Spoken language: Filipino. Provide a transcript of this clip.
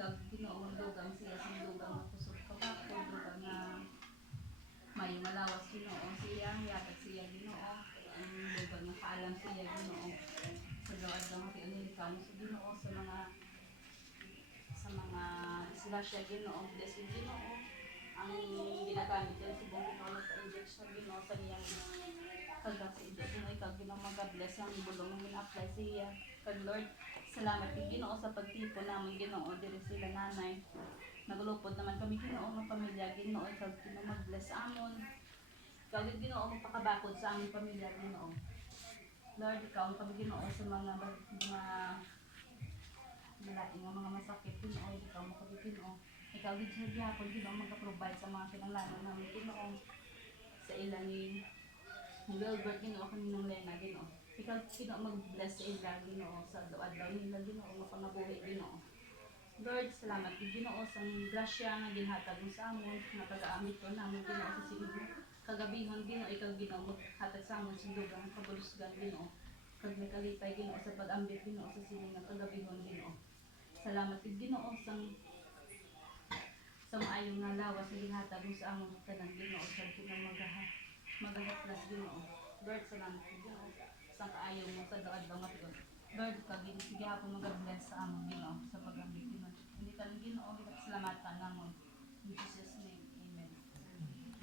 kag Ginoo dugang siya sa dugang na kusog kabako dugang na mayo malawas Ginoo siya yatag siya Ginoo ang dugang na kaalam siya Ginoo sa gawad ng mga tinilikaw sa Ginoo sa mga disgrasya Ginoo bless you Ginoo ang ginagamit yan si Bong Ginoo nagpa-injection Ginoo sa niyang kagak sa Ginoo Ginoo ikaw Ginoo mag-bless ang bulong ng apply siya kag Lord salamat kay Ginoo sa pagtipon namin Ginoo diri sila nanay naglupod naman kami Ginoo ng pamilya Ginoo ikaw Ginoo mag-bless amon ikaw Ginoo magpakabakod sa aming pamilya Ginoo Lord ikaw ang kami Ginoo sa mga malaking mga masakit Ginoo ikaw mo kami Ginoo ikaw din sa gihapon Ginoo magka-provide sa mga kinahanglan namin Ginoo sa ilang ni Wilbert Ginoo kaninang Lena Ginoo ikaw Ginoo mag-bless sa ila Ginoo sa adlaw nila Ginoo mapangabuhi Ginoo Lord salamat gid Ginoo sa grasya nga ginhatag mo sa amon nga pag-aamit ko namin Ginoo sa sige kagabihon Ginoo ikaw Ginoo maghatag sa amon sa dugang kabulusgan Ginoo kag may kalipay Ginoo sa pag-ambit Ginoo sa sige nga kagabihon Ginoo salamat gid Ginoo sa maayong nga lawas nga ginhatag mo sa amon tanan Ginoo sa Ginoo magahaplas Ginoo Lord salamat gid Ginoo sa kaayo mo sa adlaw nga tion Lord kag sige hapon mag-bless sa amon Ginoo sa pag-ambit Ginoo hindi ka Ginoo kita salamatan namon in Jesus name